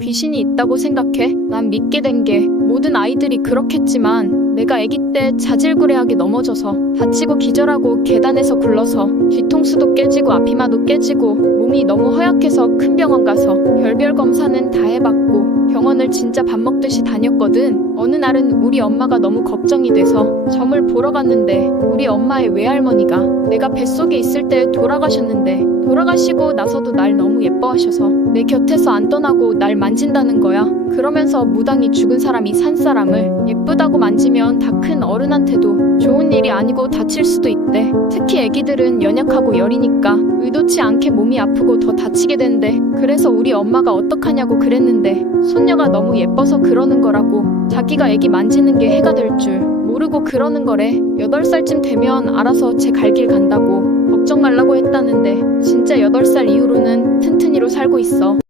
귀신이 있다고 생각해? 난 믿게 된 게 모든 아이들이 그렇겠지만 내가 아기 때 자질구레하게 넘어져서 다치고 기절하고 계단에서 굴러서 뒤통수도 깨지고 앞이마도 깨지고 몸이 너무 허약해서 큰 병원 가서 별별 검사는 다 해봤고 병원을 진짜 밥 먹듯이 다녔거든. 어느 날은 우리 엄마가 너무 걱정이 돼서 점을 보러 갔는데 우리 엄마의 외할머니가 내가 뱃속에 있을 때 돌아가셨는데 돌아가시고 나서도 날 너무 예뻐하셔서 내 곁에서 안 떠나고 날 만진다는 거야. 그러면서 무당이 죽은 사람이 산 사람을 예쁘다고 만지면 다 큰 어른한테도 좋은 일이 아니고 다칠 수도 있대. 특히 애기들은 연약하고 여리니까 의도치 않게 몸이 아프고 더 다치게 된대. 그래서 우리 엄마가 어떡하냐고 그랬는데 손녀가 너무 예뻐서 그러는 거라고. 자기가 애기 만지는 게 해가 될 줄 모르고 그러는 거래. 8살쯤 되면 알아서 제 갈 길 간다고 걱정 말라고 했다는데 진짜 8살 이후로는 튼튼이로 살고 있어.